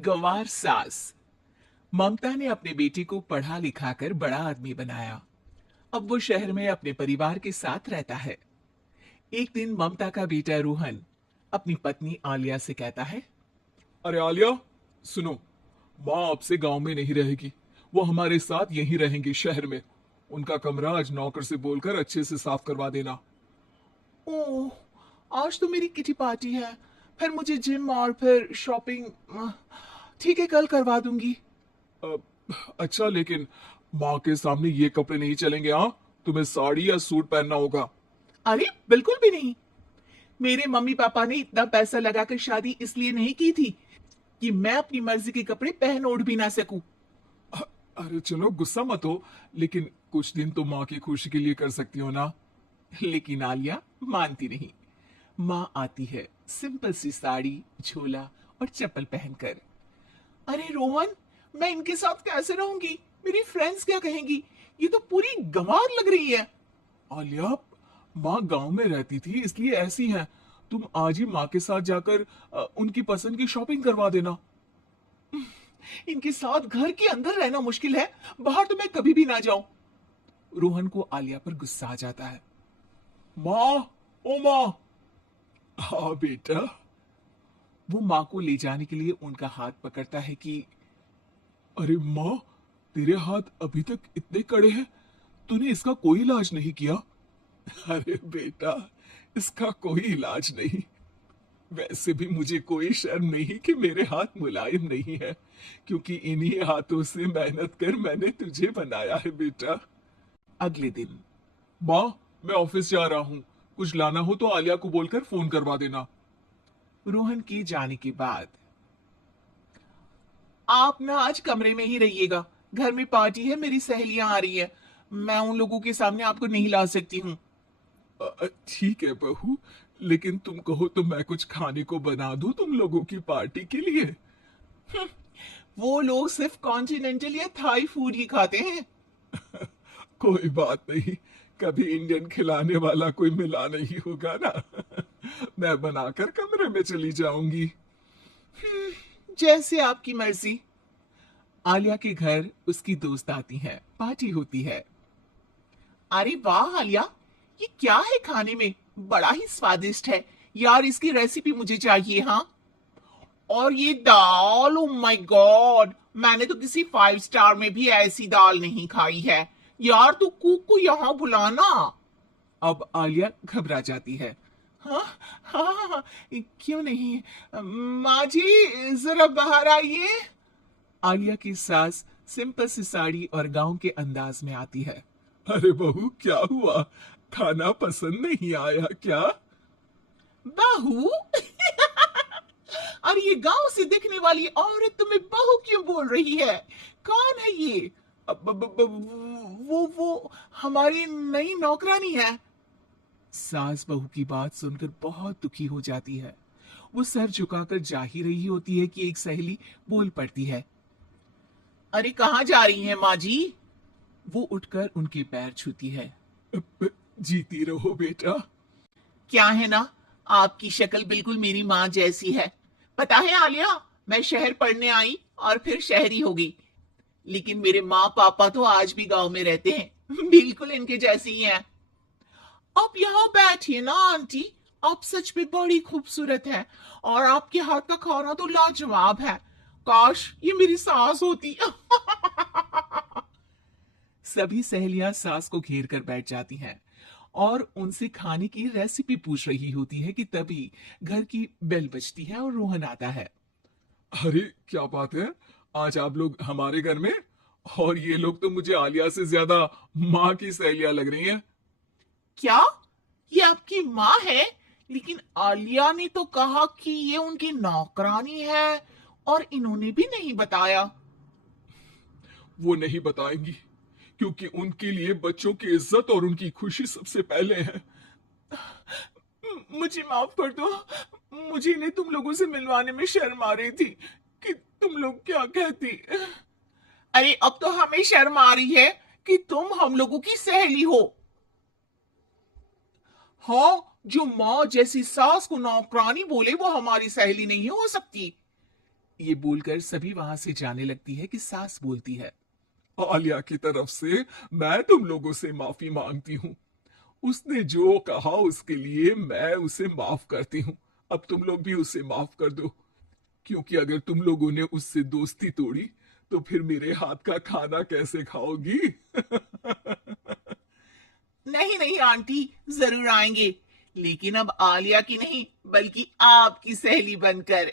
गंवार सास। ममता ने अपने बेटे को पढ़ा लिखा कर बड़ा आदमी बनाया। अब वो शहर में अपने परिवार के साथ रहता है। एक दिन ममता का बेटा रोहन अपनी पत्नी आलिया से कहता है, अरे आलिया, सुनो। माँ आपसे गांव में नहीं रहेगी। वो हमारे साथ यहीं रहेंगी शहर में। उनका कमरा आज नौकर से बोलकर अच्छे से साफ करवा देना। ओह, आज तो मेरी किटी पार्टी है, फिर मुझे जिम और फिर शॉपिंग। ठीक है, कल करवा दूंगी। अ, अच्छा, लेकिन माँ के सामने ये कपड़े नहीं चलेंगे। हाँ, तुम्हें साड़ी या सूट पहनना होगा। अरे बिल्कुल भी नहीं। मेरे मम्मी पापा ने इतना पैसा लगाकर शादी इसलिए नहीं की थी कि मैं अपनी मर्जी के कपड़े पहन ओढ़ भी ना सकूं। अ- अरे चलो, गुस्सा मत हो। लेकिन कुछ दिन तो माँ की खुशी के लिए कर सकती हो ना। लेकिन आलिया मानती नहीं। माँ आती है सिंपल सी साड़ी, झोला और चप्पल पहनकर। अरे रोहन, मैं इनके साथ कैसे रहूंगी? मेरी फ्रेंड्स क्या कहेंगी? ये तो पूरी गंवार लग रही है। आलिया, माँ गांव में रहती थी इसलिए ऐसी हैं। तुम आज ही माँ के साथ जाकर उनकी पसंद की शॉपिंग करवा देना। इनके साथ घर के अंदर रहना मुश्किल है, बाहर तो मैं कभी भी ना जाऊं। रोहन को आलिया पर गुस्सा आ जाता है। माँ, ओ माँ। हाँ बेटा। वो माँ को ले जाने के लिए उनका हाथ पकड़ता है कि अरे माँ, तेरे हाथ अभी तक इतने कड़े हैं। तूने इसका कोई इलाज नहीं किया? अरे बेटा, इसका कोई इलाज नहीं। वैसे भी मुझे कोई शर्म नहीं कि मेरे हाथ मुलायम नहीं है, क्योंकि इन्हीं हाथों से मेहनत कर मैंने तुझे बनाया है बेटा। अगले दिन माँ, मैं ऑफिस जा रहा हूँ। कुछ लाना हो तो आलिया को बोलकर फोन करवा देना। रोहन के जाने के बाद, आप ना आज कमरे में ही रहिएगा। घर में पार्टी है, मेरी सहेलियां आ रही है। मैं उन लोगों के सामने आपको नहीं ला सकती हूँ। ठीक है बहू, लेकिन तुम कहो तो मैं कुछ खाने को बना दूं तुम लोगों की पार्टी के लिए। वो लोग सिर्फ कॉन्टिनेंटल या थाई फूड ही खाते हैं। कोई बात नहीं, कभी इंडियन खिलाने वाला कोई मिला नहीं होगा ना। मैं बनाकर कमरे में चली जाऊंगी। जैसे आपकी मर्जी। आलिया के घर उसकी दोस्त आती है, पार्टी होती है। अरे वाह आलिया, ये क्या है खाने में? बड़ा ही स्वादिष्ट है यार, इसकी रेसिपी मुझे चाहिए। हाँ, और ये दाल, ओ माय गॉड, मैंने तो किसी फाइव स्टार में भी ऐसी दाल नहीं खाई है। यार तू कुक को यहाँ बुलाना। अब आलिया घबरा जाती है। हाँ हाँ हाँ, क्यों नहीं। माँ जी जरा बाहर आइए। आलिया की सास सिंपल सी साड़ी और गांव के अंदाज में आती है। अरे बहू, क्या हुआ? खाना पसंद नहीं आया क्या? बहू? और ये गांव से दिखने वाली औरत तुम्हें बहू क्यों बोल रही है? कौन है ये? वो हमारी नई नौकरानी है। सास बहू की बात सुनकर बहुत दुखी हो जाती है। वो सर झुकाकर जा ही रही होती है कि एक सहेली बोल पड़ती है। अरे कहाँ जा रही हैं माँ जी? वो उठकर उनके पैर छूती है। जीती रहो बेटा। क्या है ना, आपकी शक्ल बिल्कुल मेरी माँ जैसी है। पता है आलिया, मैं शहर पढ़ने आई और फिर शहरी हो गई, लेकिन मेरे माँ पापा तो आज भी गांव में रहते हैं। बिल्कुल इनके जैसी ही हैं। आप यहाँ बैठिए ना आंटी, आप सच में बड़ी खूबसूरत हैं और आपके हाथ का खाना तो लाजवाब है। काश ये मेरी सास होती। सभी सहेलियां सास को घेर कर बैठ जाती हैं और उनसे खाने की रेसिपी पूछ रही होती है कि तभी घर की बेल बजती है और रोहन आता है। अरे क्या बात है, आज आप लोग हमारे घर में? और ये लोग तो मुझे आलिया से ज्यादा माँ की सहेलियां लग रही हैं। क्या ये आपकी माँ है? लेकिन आलिया ने तो कहा कि ये उनकी नौकरानी है और इन्होंने भी नहीं बताया। वो नहीं बताएंगी, क्योंकि उनके लिए बच्चों की इज्जत और उनकी खुशी सबसे पहले है। मुझे माफ कर दो, मुझे इन्हें तुम लोगों से मिलवाने में शर्म आ रही थी कि तुम लोग क्या कहती। अरे अब तो हमें शर्म आ रही है कि तुम हम लोगों की सहेली हो। हाँ, जो माँ जैसी सास को नौकरानी बोले वो हमारी सहेली नहीं हो सकती। ये बोलकर सभी वहां से जाने लगती है कि सास बोलती है, आलिया की तरफ से मैं तुम लोगों से माफी मांगती हूँ। उसने जो कहा उसके लिए मैं उसे माफ करती हूँ। अब तुम लोग भी उसे माफ कर दो, क्योंकि अगर तुम लोगों ने उससे दोस्ती तोड़ी तो फिर मेरे हाथ का खाना कैसे खाओगी? नहीं नहीं आंटी, जरूर आएंगे, लेकिन अब आलिया की नहीं बल्कि आपकी सहेली बनकर।